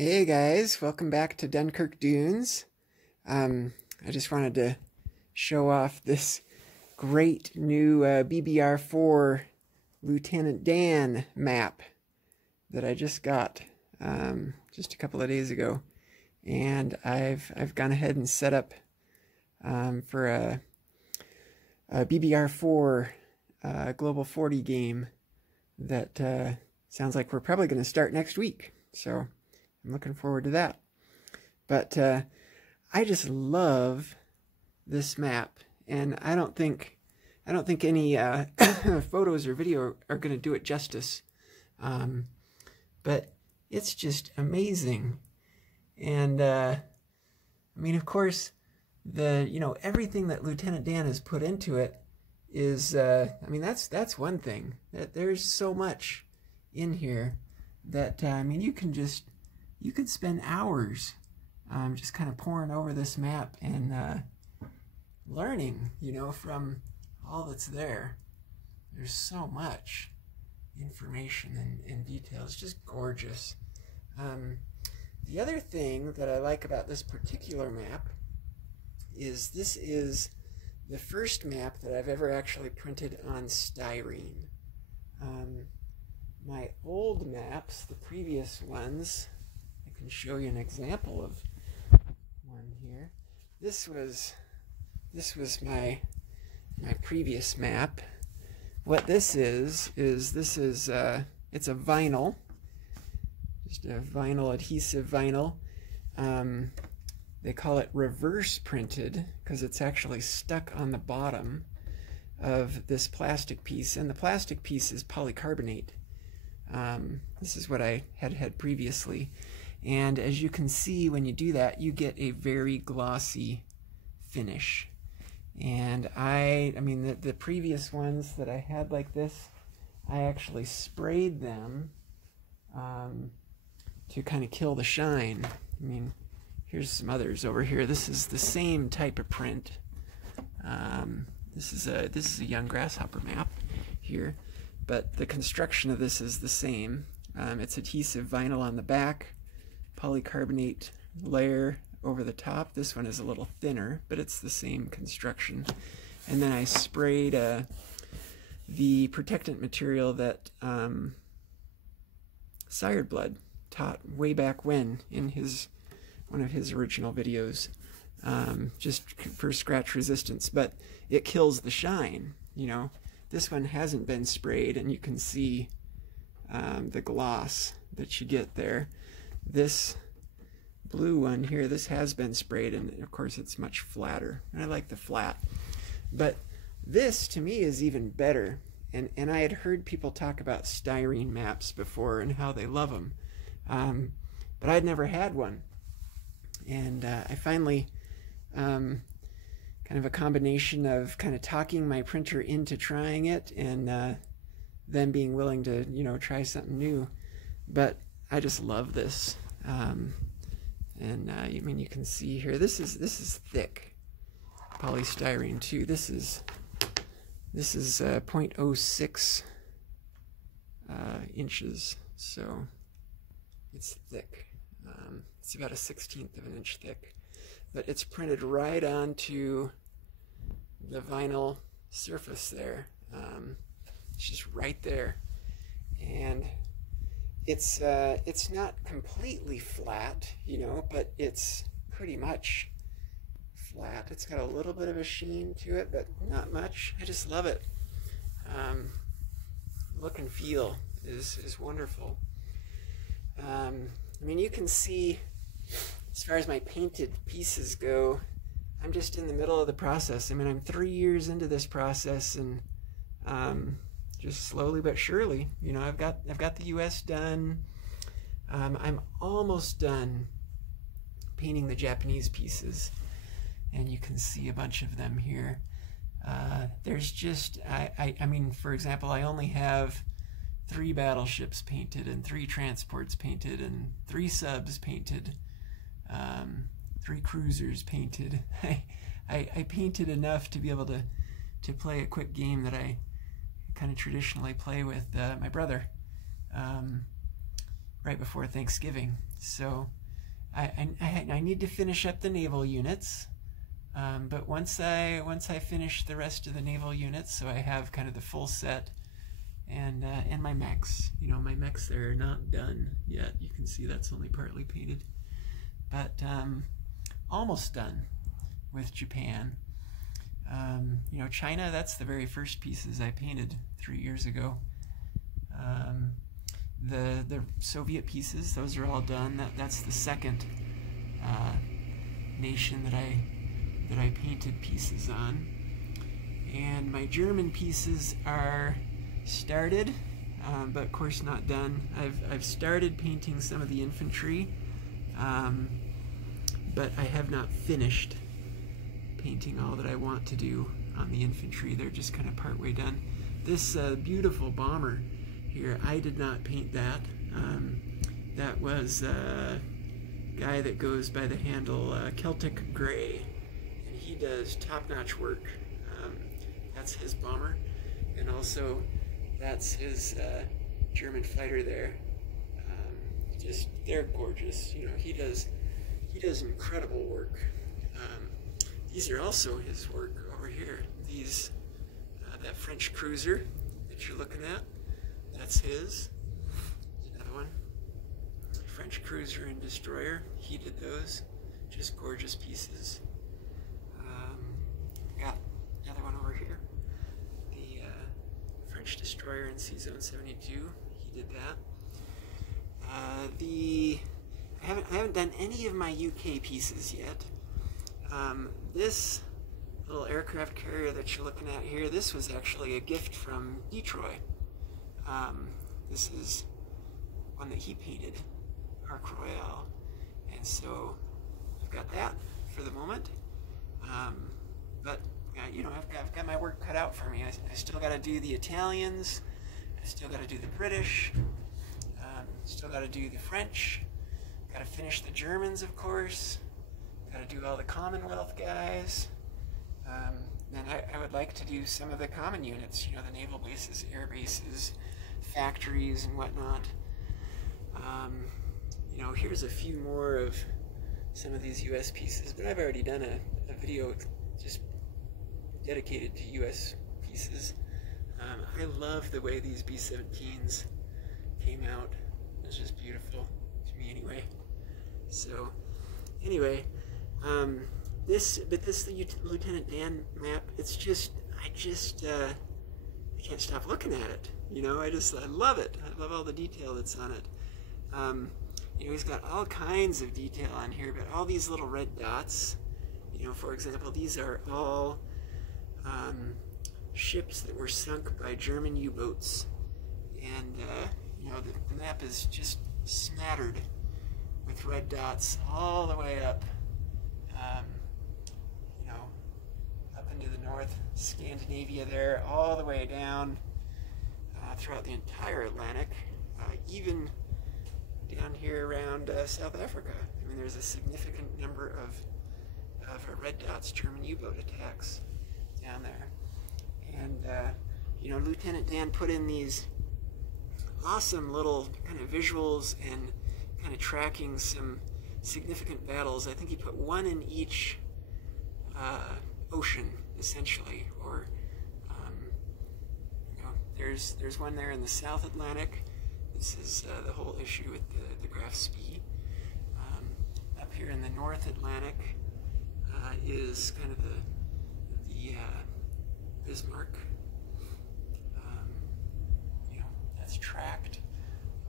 Hey guys, welcome back to Dunkirk Dunes. I just wanted to show off this great new BBR4 Lieutenant Dan map that I just got just a couple of days ago, and I've gone ahead and set up for a BBR4 Global 40 game that sounds like we're probably going to start next week. So I'm looking forward to that. But I just love this map, and I don't think any photos or video are going to do it justice. But it's just amazing, and I mean, of course, everything that Lieutenant Dan has put into it is I mean, that's one thing. That there's so much in here that I mean, you could spend hours just kind of poring over this map and learning, from all that's there. There's so much information and details, just gorgeous. The other thing that I like about this particular map is this is the first map that I've ever actually printed on styrene. My old maps, the previous ones, I can show you an example of one here. This was my previous map. What this is it's a vinyl, just a vinyl, adhesive vinyl. They call it reverse printed because it's actually stuck on the bottom of this plastic piece, and the plastic piece is polycarbonate. This is what I had previously, and as you can see, when you do that, you get a very glossy finish. And I mean, the previous ones that I had like this, I actually sprayed them to kind of kill the shine. I mean, here's some others over here. This is the same type of print. This is a young grasshopper map here, but the construction of this is the same. It's adhesive vinyl on the back, polycarbonate layer over the top. This one is a little thinner, but it's the same construction. And then I sprayed the protectant material that Sired Blood taught way back when in one of his original videos, just for scratch resistance, but it kills the shine. This one hasn't been sprayed, and you can see the gloss that you get there. This blue one here, this has been sprayed, and of course it's much flatter, and I like the flat. But this to me is even better, and I had heard people talk about styrene maps before and how they love them, but I'd never had one. And I finally, kind of a combination of kind of talking my printer into trying it, and them being willing to, try something new. But I just love this. And I mean, you can see here, this is thick polystyrene too. This is 0.06 inches, so it's thick. It's about a 1/16 of an inch thick, but it's printed right onto the vinyl surface there. It's just right there, and it's not completely flat, but it's pretty much flat. It's got a little bit of a sheen to it, but not much. I just love it. Look and feel is wonderful. I mean, you can see, as far as my painted pieces go, I'm just in the middle of the process. I mean, I'm 3 years into this process, and just slowly but surely, I've got the US done. I'm almost done painting the Japanese pieces, and you can see a bunch of them here. There's just, I mean, for example, I only have 3 battleships painted, and 3 transports painted, and 3 subs painted, 3 cruisers painted. I painted enough to be able to play a quick game that I kind of traditionally play with my brother. right before Thanksgiving. So I need to finish up the naval units. But once I finish the rest of the naval units, so I have kind of the full set, and my mechs. You know, my mechs, they're not done yet. You can see that's only partly painted, but almost done with Japan. You know, China, that's the very first pieces I painted 3 years ago. The Soviet pieces, those are all done. That's the second nation that I painted pieces on. And my German pieces are started, but of course not done. I've started painting some of the infantry, but I have not finished painting all that I want to do on the infantry. They're just kind of partway done. This beautiful bomber here, I did not paint that. That was a guy that goes by the handle Celtic Gray, and he does top-notch work. That's his bomber, and also that's his German fighter there. Just, they're gorgeous. You know, he does incredible work. These are also his work over here. These, that French cruiser that you're looking at, that's his. Another one, French cruiser and destroyer. He did those. Just gorgeous pieces. Got another one over here. The French destroyer in Sea Zone 72. He did that. I haven't done any of my UK pieces yet. This little aircraft carrier that you're looking at here, this was actually a gift from Detroit. This is one that he painted, Arc Royale, and so I've got that for the moment. But you know, I've got my work cut out for me. I still got to do the Italians, I still got to do the British, still got to do the French, got to finish the Germans, of course. Got to do all the Commonwealth guys. Then I would like to do some of the common units, you know, the naval bases, air bases, factories, and whatnot. You know, here's a few more of some of these U.S. pieces, but I've already done a video just dedicated to U.S. pieces. I love the way these B-17s came out. It's just beautiful to me anyway. So, anyway, this Lieutenant Dan map, it's just, I can't stop looking at it. You know, I love it. I love all the detail that's on it. You know, he's got all kinds of detail on here, but all these little red dots, you know, for example, these are all ships that were sunk by German U-boats. And, you know, the map is just smattered with red dots all the way up, you know, up into the North Scandinavia there, all the way down throughout the entire Atlantic, even down here around South Africa. I mean, there's a significant number of red dots, German U-boat attacks down there. And, you know, Lieutenant Dan put in these awesome little kind of visuals and kind of tracking some significant battles. I think he put one in each ocean, essentially, or you know, there's one there in the South Atlantic. This is the whole issue with the Graf Spee. Up here in the North Atlantic is kind of the Bismarck. You know, that's tracked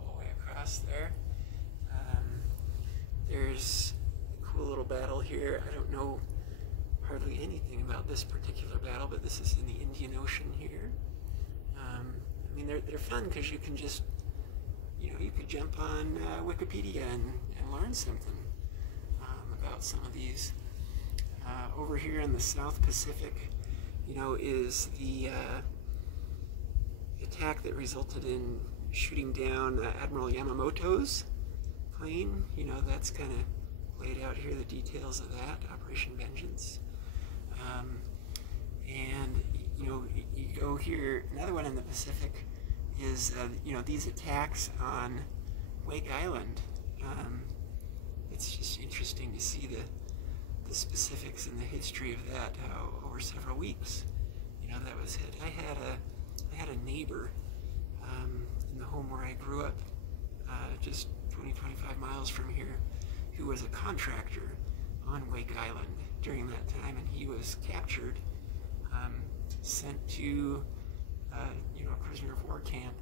all the way across there. There's a cool little battle here. I don't know hardly anything about this particular battle, but this is in the Indian Ocean here. I mean, they're fun because you can just, you know, you could jump on Wikipedia and learn something about some of these. Over here in the South Pacific, you know, is the attack that resulted in shooting down Admiral Yamamoto's plane. You know, that's kind of laid out here, the details of that, Operation Vengeance. And, you know, you go here, another one in the Pacific is, you know, these attacks on Wake Island. It's just interesting to see the specifics and the history of that, how over several weeks, that was hit. I had a neighbor in the home where I grew up, just 20-25 miles from here, who was a contractor on Wake Island during that time, and he was captured, sent to a prisoner of war camp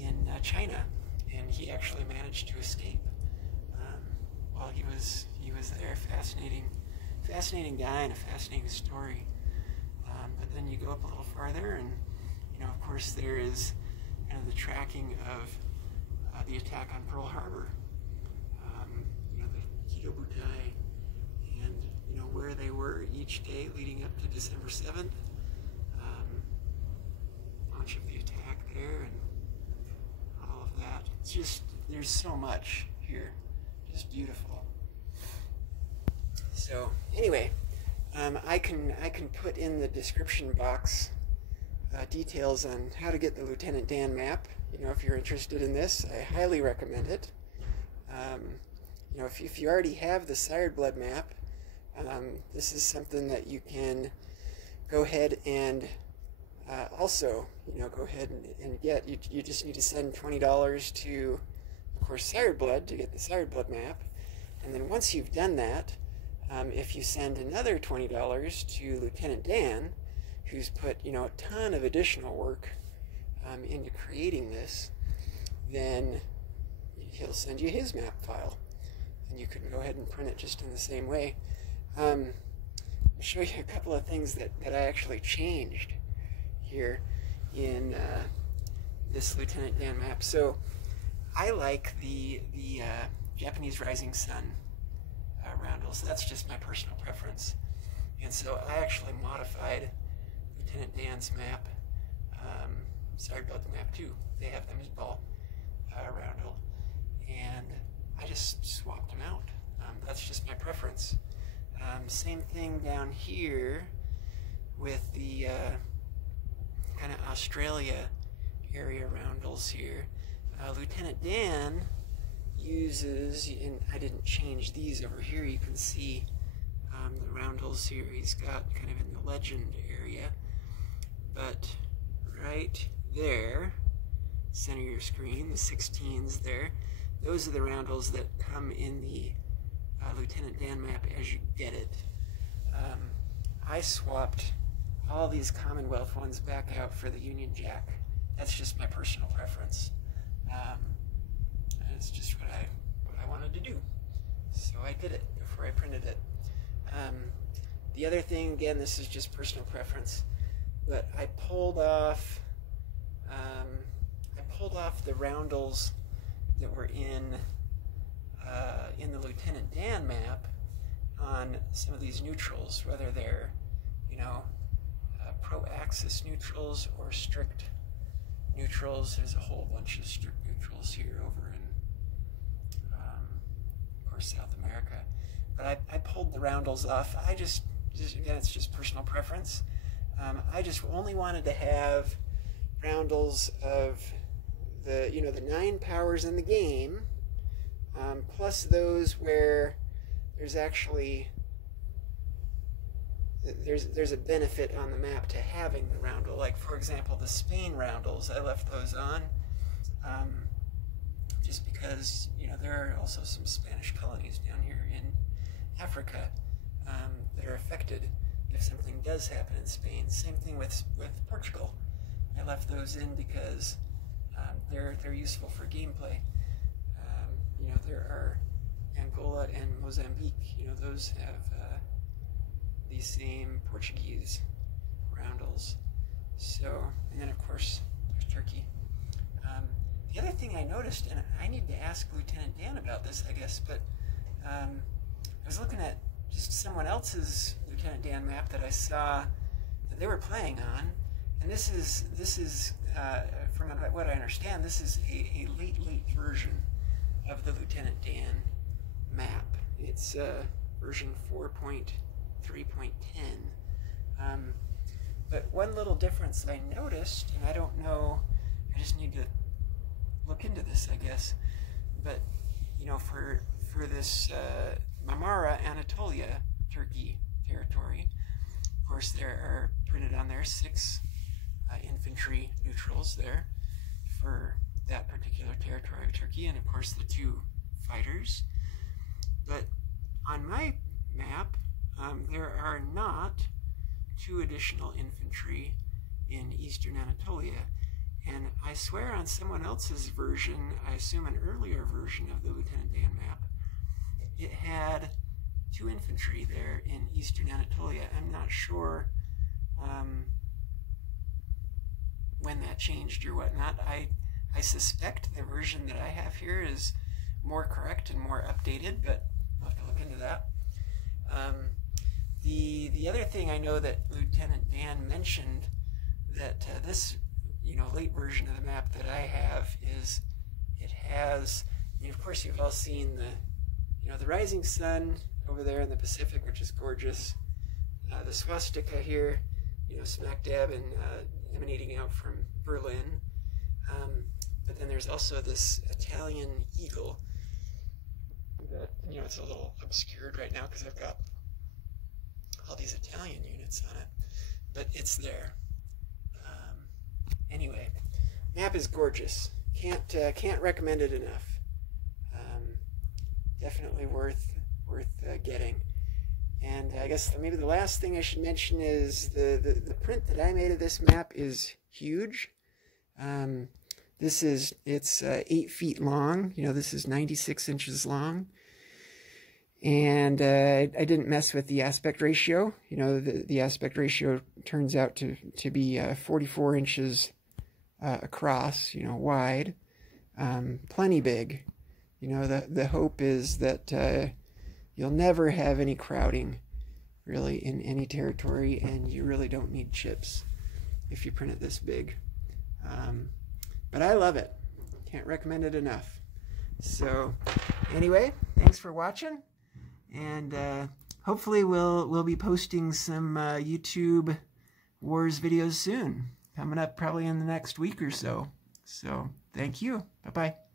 in China, and he actually managed to escape while he was there. Fascinating guy and a fascinating story. But then you go up a little farther, and of course there is kind of the tracking of the attack on Pearl Harbor, the Kido Butai, and where they were each day leading up to December 7th. Launch of the attack there and all of that. It's just, there's so much here. Just beautiful. So anyway, I can put in the description box details on how to get the Lieutenant Dan map. If you're interested in this, I highly recommend it. If you already have the Sired Blood map, this is something that you can go ahead and also, go ahead and get. You just need to send $20 to, of course, Sired Blood to get the Sired Blood map. And then once you've done that, if you send another $20 to Lieutenant Dan, who's put, a ton of additional work into creating this, then he'll send you his map file. And you can go ahead and print it just in the same way. I'll show you a couple of things that I actually changed here in this Lieutenant Dan map. So I like the Japanese Rising Sun roundels. That's just my personal preference. And so I actually modified Lieutenant Dan's map, Sired Blood map too. They have them as ball roundel. And I just swapped them out. That's just my preference. Same thing down here with the kind of Australia area roundels here. Lieutenant Dan uses, and I didn't change these over here, you can see the roundels here he's got kind of in the legend area, but right there, center of your screen, the 16s there, those are the roundels that come in the Lieutenant Dan map as you get it. I swapped all these Commonwealth ones back out for the Union Jack. That's just my personal preference. And it's just what I wanted to do. So I did it before I printed it. The other thing, again, this is just personal preference, but I pulled off the roundels that were in the Lieutenant Dan map on some of these neutrals, whether they're, pro-axis neutrals or strict neutrals. There's a whole bunch of strict neutrals here over in, of course, South America. But I pulled the roundels off. Again, it's just personal preference. I just only wanted to have roundels of the 9 powers in the game, plus those where there's actually there's a benefit on the map to having the roundel. Like, for example, the Spain roundels, I left those on just because there are also some Spanish colonies down here in Africa that are affected if something does happen in Spain. Same thing with Portugal. I left those in because they're useful for gameplay. There are Angola and Mozambique. Those have the same Portuguese roundels. So, and then of course there's Turkey. The other thing I noticed, and I need to ask Lieutenant Dan about this, I guess, but I was looking at just someone else's Lieutenant Dan map that I saw that they were playing on, and this is from what I understand, this is a late version of the Lieutenant Dan map. It's version 4.3.10. But one little difference I noticed, and I don't know, I just need to look into this, I guess, but you know, for this Marmara Anatolia Turkey territory, of course there are printed on there 6 infantry neutrals there for that particular territory of Turkey, and of course the 2 fighters. But on my map, there are not 2 additional infantry in eastern Anatolia. And I swear on someone else's version, I assume an earlier version of the Lieutenant Dan map, it had 2 infantry there in eastern Anatolia. I'm not sure when that changed or whatnot. I suspect the version that I have here is more correct and more updated, but I'll have to look into that. The other thing I know that Lieutenant Dan mentioned, that this late version of the map that I have, is it has, of course you've all seen the rising sun over there in the Pacific, which is gorgeous. The swastika here, smack dab and emanating out from Berlin. But then there's also this Italian eagle that, it's a little obscured right now because I've got all these Italian units on it, but it's there. Anyway, map is gorgeous. Can't recommend it enough. Definitely worth getting. And I guess maybe the last thing I should mention is the print that I made of this map is huge. It's 8 feet long. This is 96 inches long. And I didn't mess with the aspect ratio. The aspect ratio turns out to be 44 inches across, wide. Plenty big. The hope is that you'll never have any crowding, really, in any territory, and you really don't need chips if you print it this big. But I love it. Can't recommend it enough. So, anyway, thanks for watching. And hopefully we'll be posting some YouTube Wars videos soon. Coming up probably in the next week or so. So, thank you. Bye-bye.